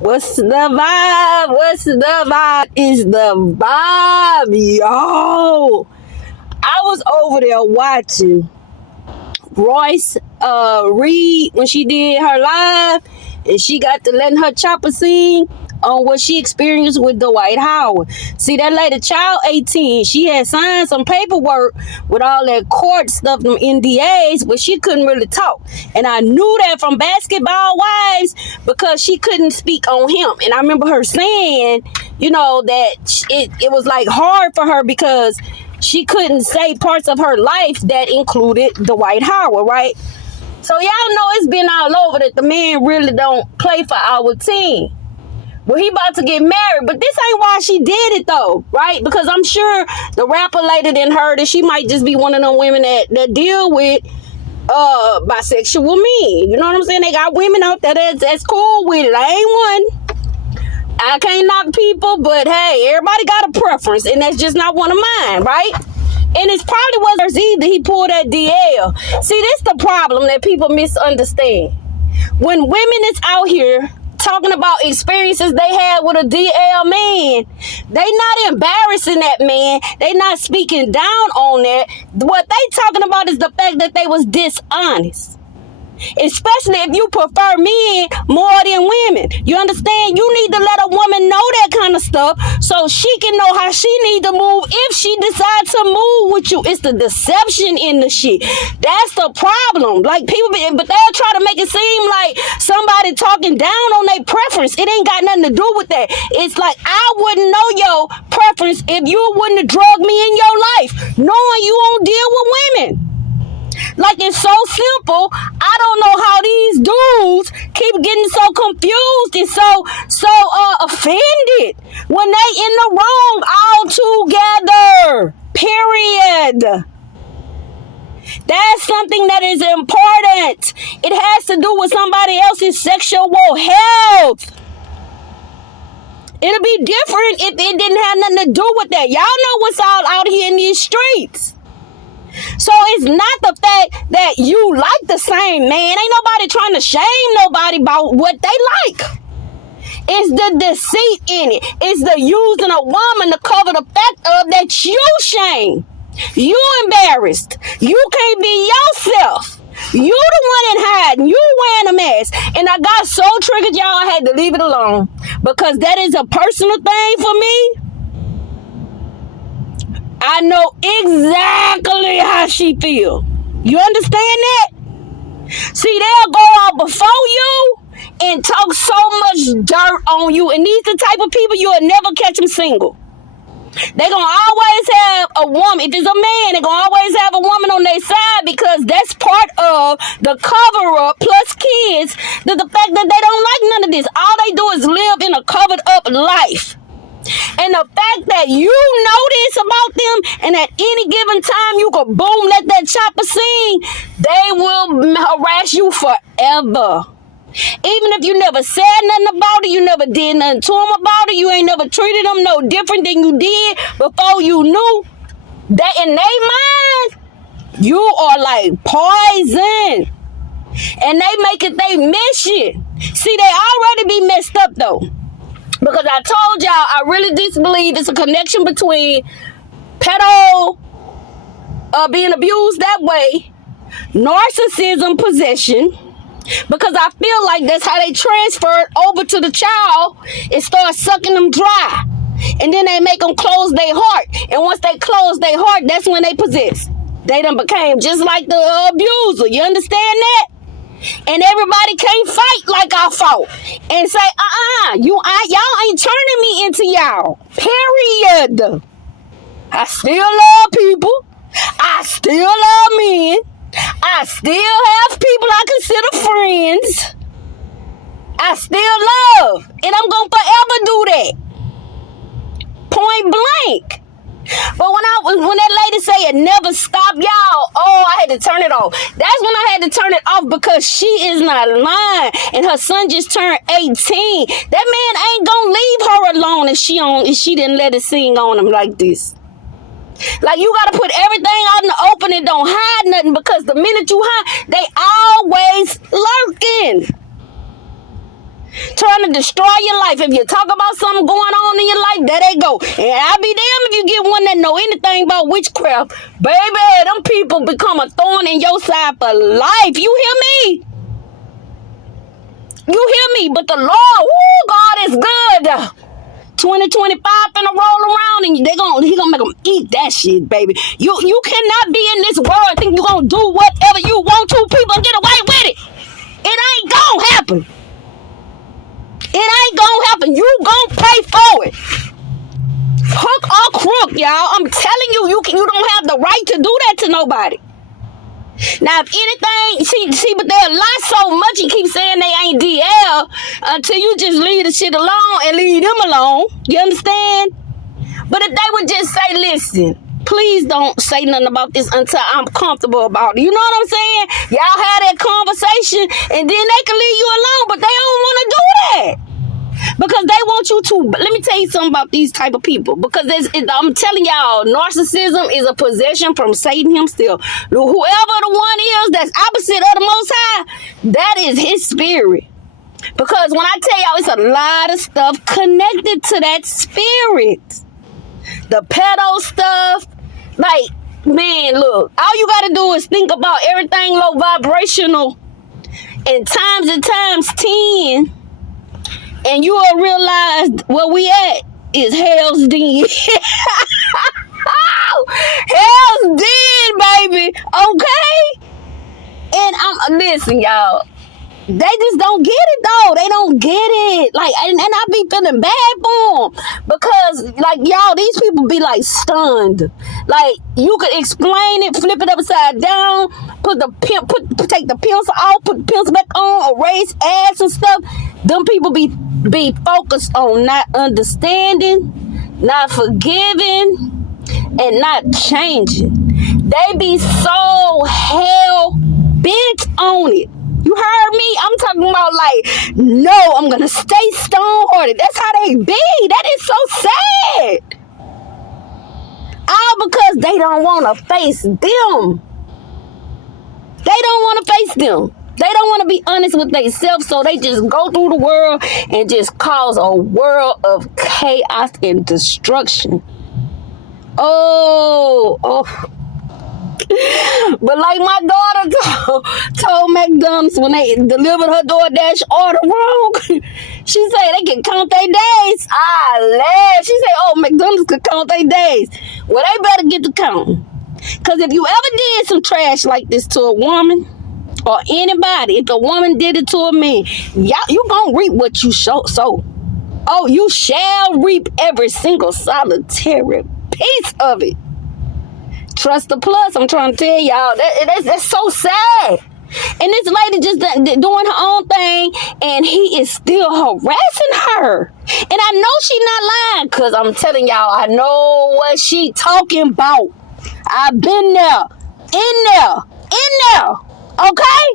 What's the vibe? What's the vibe? Is the vibe, yo? I was over there watching Royce Reed when she did her live, and she got to letting her chopper sing on what she experienced with Dwight Howard. See, that lady child 18, she had signed some paperwork with all that court stuff, them NDAs, but she couldn't really talk. And I knew that from Basketball Wives because she couldn't speak on him. And I remember her saying, that it was like hard for her because she couldn't say parts of her life that included Dwight Howard, right? So y'all know it's been all over that the man really don't play for our team. Well, he about to get married, but this ain't why she did it though, right? Because I'm sure the rapper lady didn't heard that she might just be one of them women that deal with bisexual men. You know what I'm saying? They got women out there that's cool with it. I ain't one. I can't knock people, but hey, everybody got a preference, and that's just not one of mine, right? And it's probably wasn't either he pulled that DL. See, this the problem that people misunderstand. When women is out here talking about experiences they had with a DL man, they not embarrassing that man. They not speaking down on that. What they talking about is the fact that they was dishonest. Especially if you prefer men more than women. You understand? You need to let a woman know that kind of stuff so she can know how she need to move if she decides to move with you. It's the deception in the shit. That's the problem. Like people, but they'll try to make it seem like somebody talking down on their preference. It ain't got nothing to do with that. It's like I wouldn't know your preference if you wouldn't have drugged me in your life, knowing you won't deal with women. Like, it's so simple. I don't know how these dudes keep getting so confused and so offended when they in the wrong all together. Period. That's something that is important. It has to do with somebody else's sexual health. It'll be different if it didn't have nothing to do with that. Y'all know what's all out here in these streets. So it's not the fact that you like the same man. Ain't nobody trying to shame nobody about what they like. It's the deceit in it. It's the using a woman to cover the fact of that you shame. You embarrassed. You can't be yourself. You the one in hiding. You wearing a mask. And I got so triggered, y'all, I had to leave it alone. Because that is a personal thing for me. I know exactly how she feel. You understand that? See, they'll go out before you and talk so much dirt on you. And these the type of people you'll never catch them single. They're going to always have a woman. If it's a man, they're going to always have a woman on their side because that's part of the cover-up plus kids. The fact that they don't like none of this. All they do is live in a covered-up life. And the fact that you know this about them and at any given time you can boom, let that chopper sing, they will harass you forever. Even if you never said nothing about it, you never did nothing to them about it, you ain't never treated them no different than you did before you knew, that in their mind, you are like poison. And they make it they mission. See, they already be messed up though. Because I told y'all, I really disbelieve it's a connection between pedo being abused that way, narcissism, possession, because I feel like that's how they transfer it over to the child. It starts sucking them dry. And then they make them close their heart. And once they close their heart, that's when they possess. They done became just like the abuser. You understand that? And everybody can't fight like I fought and say, y'all ain't turning me into y'all. Period. I still love people. I still love men. I still have people I consider friends. I still love. And I'm going to forever do that. Point blank. But when that lady say it never stop, y'all, I had to turn it off. That's when I had to turn it off because she is not lying. And her son just turned 18. That man ain't gonna leave her alone if she didn't let it sing on him like this. Like, you gotta put everything out in the open and don't hide nothing, because the minute you hide, they always lurking. trying to destroy your life. If you talk about something going on in your life, there they go. And I'll be damned if you get one that know anything about witchcraft. Baby, them people become a thorn in your side for life. You hear me? You hear me? But the Lord, God is good. 2025 finna roll around and he gonna make them eat that shit, baby. You cannot be in this world and think you gonna do whatever you want to, people, and get away with it. It ain't gonna happen. It ain't gonna happen. You gonna pay for it. Hook or crook, y'all. I'm telling you, you don't have the right to do that to nobody. Now, if anything, see, but they'll lie so much and keep saying they ain't DL until you just leave the shit alone and leave them alone. You understand? But if they would just say, listen, please don't say nothing about this until I'm comfortable about it. You know what I'm saying? Y'all have that conversation and then they can leave you alone, but they don't want to do that. Because they want you to, let me tell you something about these type of people. Because I'm telling y'all, narcissism is a possession from Satan himself. Whoever the one is that's opposite of the Most High, that is his spirit. Because when I tell y'all, it's a lot of stuff connected to that spirit. The pedo stuff, like, man, look, all you got to do is think about everything low vibrational and times 10. And you will realize where we at is Hell's Den. Hell's Den, baby. Okay? And listen, y'all. They just don't get it, though. They don't get it. Like, and I be feeling bad for them. Because, like, y'all, these people be, like, stunned. Like, you could explain it, flip it upside down, take the pencil off, put the pencil back on, erase ads and stuff. Them people be focused on not understanding, not forgiving, and not changing. They be so hell bent on it. You heard me? I'm talking about like, no, I'm going to stay stone-hearted. That's how they be. That is so sad. All because they don't want to face them. They don't want to face them. They don't want to be honest with themselves, so they just go through the world and just cause a world of chaos and destruction. Oh. But like my daughter told McDonald's when they delivered her DoorDash order wrong, she said they can count their days. I laughed. She said, oh, McDonald's could count their days. Well, they better get to counting. Because if you ever did some trash like this to a woman or anybody, if a woman did it to a man, you gonna reap what you sow. Oh, you shall reap every single solitary piece of it. Trust the plus, I'm trying to tell y'all. That's so sad. And this lady just doing her own thing, and he is still harassing her. And I know she's not lying, because I'm telling y'all, I know what she talking about. I've been there, in there, okay?